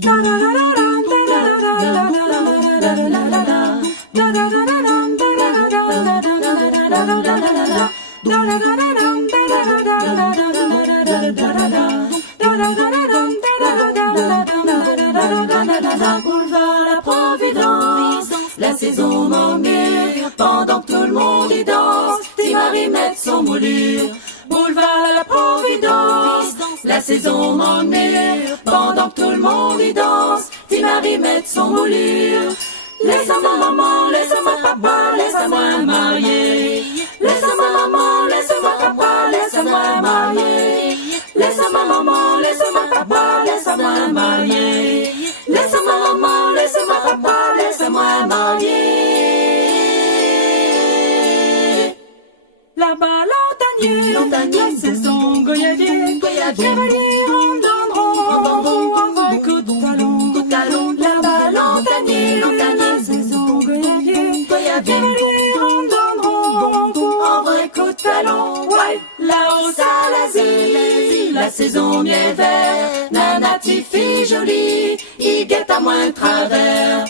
Boulevard la Providence, la saison murmure, pendant que tout le monde y danse, Tim Marie met son moulure. Boulevard la Providence, la saison murmure, pendant que tout le monde y danse, Tim Marie met son moulure. Laisse-moi maman, laisse-moi papa, laisse-moi marier. Laisse-moi maman, laisse-moi papa, laisse-moi marier. Laisse-moi maman, laisse-moi papa, laisse-moi marier. Laisse-moi maman, laisse-moi papa, laisse-moi marier. Là-bas l'antanier, la saison goyavier, cavaliers randonneront, envoie coup de talon. Là-bas l'antanier, la saison goyavier, cavaliers randonneront, envoie coup de talon. Ouais, là-haut à l'asile, la saison miel vert, nana petite fille jolie, il guette à moins de travers.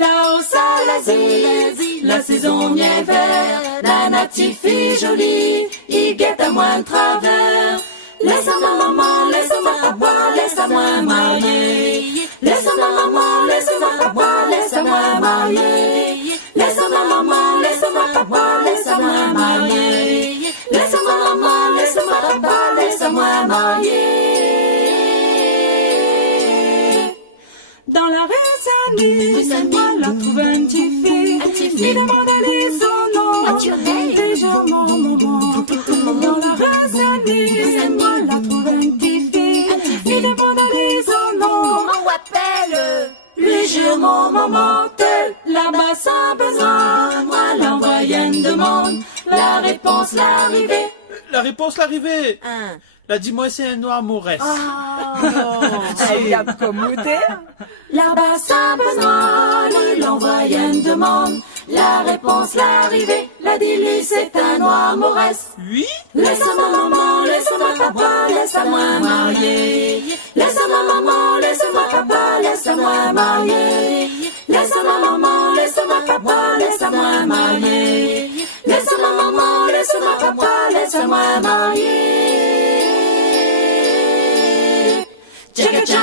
Là-haut à l'asile, la saison miel vert, nana petite fille jolie, il guette à moins de travers. Laisse-moi maman, laisse-moi papa, laisse-moi marier. Laisse-moi maman, laisse-moi papa, laisse-moi marier. Laisse-moi maman, laisse-moi papa, laisse-moi marier. Laisse-moi maman, laisse-moi papa, laisse-moi marier. Dans la rue Saint-Denis, moi la trouve un petit fille, il demande à aller son nom, légèrement mon bon. Dans la rue Saint-Denis, moi la trouve un petit fille, il demande à aller son nom, comment on appelle légèrement maman, tel là-bas sans besoin, moi l'envoyée une demande, la réponse l'arrivée. La réponse l'arrivée. La dis-moi c'est un noir Maurès. Il a commodé. Là-bas sans besoin, l'envoyé une demande, la réponse l'arrivée, la dis-lui c'est un noir Maurès. Oui. Laisse-moi maman, laisse-moi papa, laisse-moi marier. Laisse-moi maman, laisse-moi papa, laisse-moi marier. Laisse-moi maman, laisse-moi papa, laisse-moi marier. Laisse-moi maman, laisse-moi papa, laisse-moi marier. Tchaka